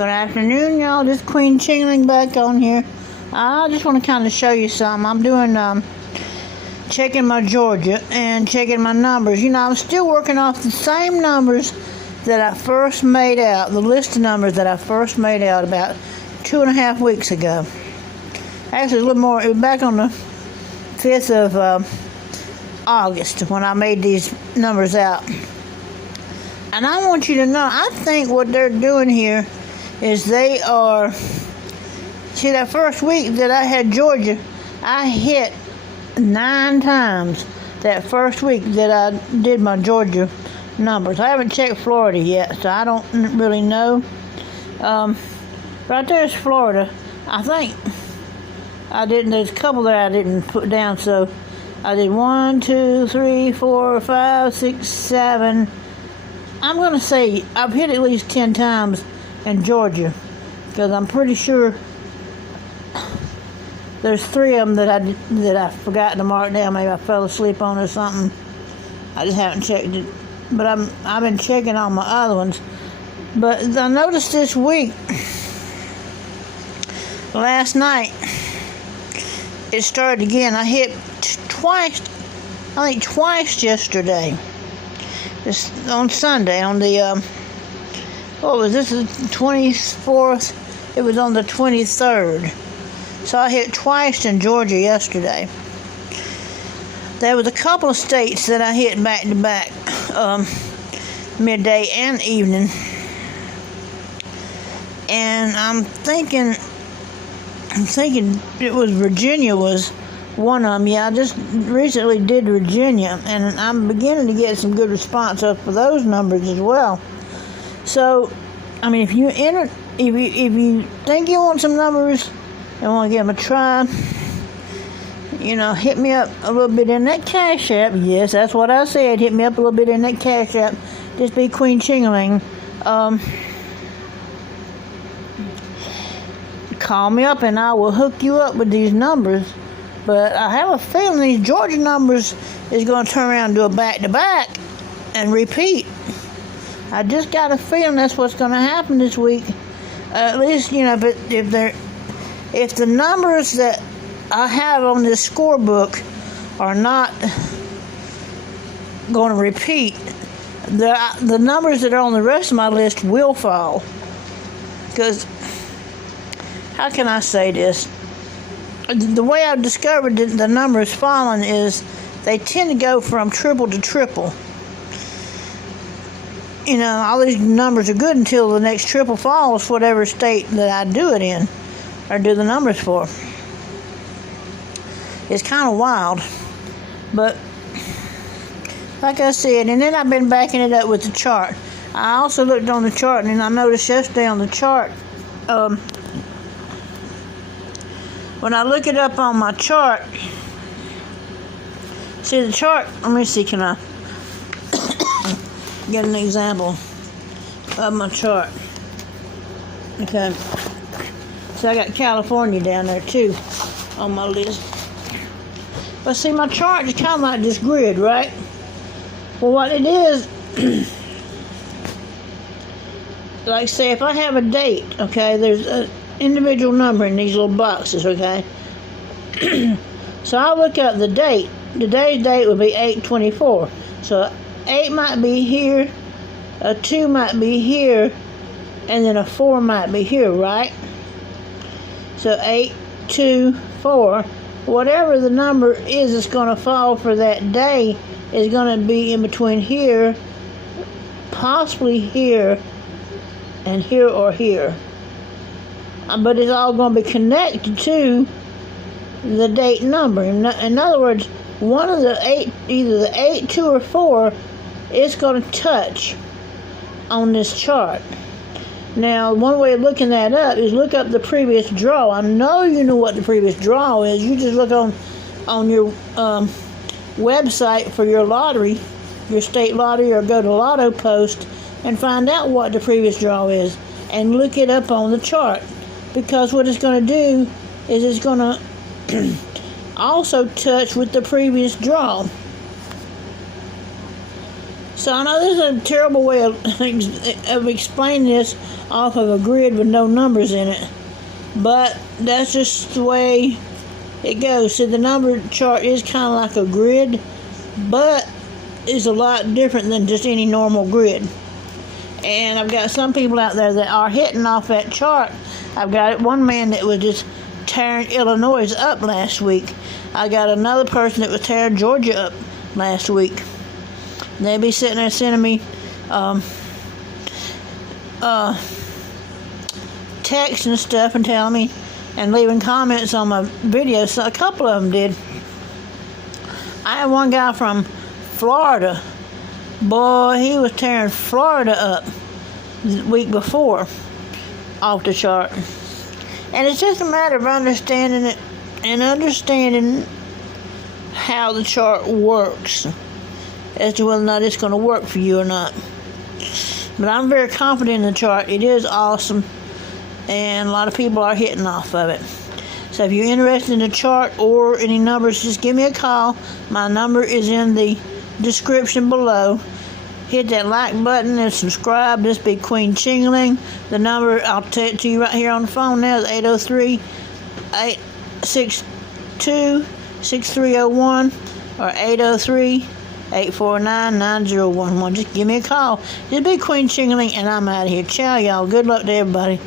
Good afternoon, y'all. This Queen Chingling back on here. I just want to kind of show you something. I'm doing checking my Georgia and checking my numbers. You know, I'm still working off the same numbers that I first made out, the list of numbers that I first made out about 2.5 weeks ago. Actually, a little more. It was back on the 5th of August when I made these numbers out. And I want you to know, I think what they're doing here is they are, see, that first week that I had Georgia, I hit 9 times that first week that I did my Georgia numbers. I haven't checked Florida yet, so I don't really know. Right there's Florida. I think I didn't, there's a couple that I didn't put down, so I did 1, 2, 3, 4, 5, 6, 7. I'm going to say I've hit at least 10 times in Georgia, because I'm pretty sure there's 3 of them that I forgot to mark down. Maybe I fell asleep on or something. I just haven't checked it, but I've been checking on my other ones. But I noticed this week, last night, it started again. I hit twice, I think twice yesterday. It's on Sunday, on the, what was this, the 24th? It was on the 23rd. So I hit twice in Georgia yesterday. There was a couple of states that I hit back to back, midday and evening. And I'm thinking it was Virginia was one of them. Yeah, I just recently did Virginia, and I'm beginning to get some good response up for those numbers as well. So, I mean, if you think you want some numbers and want to give them a try, you know, hit me up a little bit in that Cash App. Yes, that's what I said. Hit me up a little bit in that Cash App. Just be Queen Chingling. Call me up and I will hook you up with these numbers. But I have a feeling these Georgia numbers is going to turn around and do a back-to-back and repeat. I just got a feeling that's what's going to happen this week. At least, you know, but if the numbers that I have on this scorebook are not going to repeat, the numbers that are on the rest of my list will fall. Because, how can I say this? The way I've discovered that the numbers falling is they tend to go from triple to triple. You know, all these numbers are good until the next triple falls, whatever state that I do it in or do the numbers for. It's kind of wild. But like I said, and then I've been backing it up with the chart. I also looked on the chart, and I noticed yesterday on the chart, when I look it up on my chart, see the chart, let me see, can I get an example of my chart? Okay, so I got California down there too on my list. But see, my chart is kind of like this grid, right? Well, what it is, like say if I have a date, okay, there's a individual number in these little boxes, okay? So I'll look up the date. Today's date would be 8/24. So 8 might be here, a 2 might be here, and then a 4 might be here, right? So 8, 2, 4. Whatever the number is that's going to fall for that day is going to be in between here, possibly here, and here or here. But it's all going to be connected to the date number. In other words, one of the 8, either the 8, 2, or 4, is going to touch on this chart. Now, one way of looking that up is look up the previous draw. I know you know what the previous draw is. You just look on your website for your lottery, your state lottery, or go to Lotto Post and find out what the previous draw is and look it up on the chart. Because what it's going to do is it's going to also touch with the previous draw. So I know this is a terrible way of explaining this off of a grid with no numbers in it, but that's just the way it goes. So the number chart is kind of like a grid, but is a lot different than just any normal grid. And I've got some people out there that are hitting off that chart. I've got one man that was just tearing Illinois up last week. I got another person that was tearing Georgia up last week. They be sitting there sending me texts and stuff and telling me and leaving comments on my videos. So a couple of them did. I had one guy from Florida. Boy, he was tearing Florida up the week before off the chart. And it's just a matter of understanding it and understanding how the chart works as to whether or not it's going to work for you or not. But I'm very confident in the chart. It is awesome, and a lot of people are hitting off of it. So if you're interested in the chart or any numbers, just give me a call. My number is in the description below. Hit that like button and subscribe. This be Queen Ching-a-ling. The number, I'll tell it to you right here on the phone now, is 803-862-6301 or 803-849-9011. Just give me a call. This be Queen Ching-a-ling, and I'm out of here. Ciao, y'all. Good luck to everybody.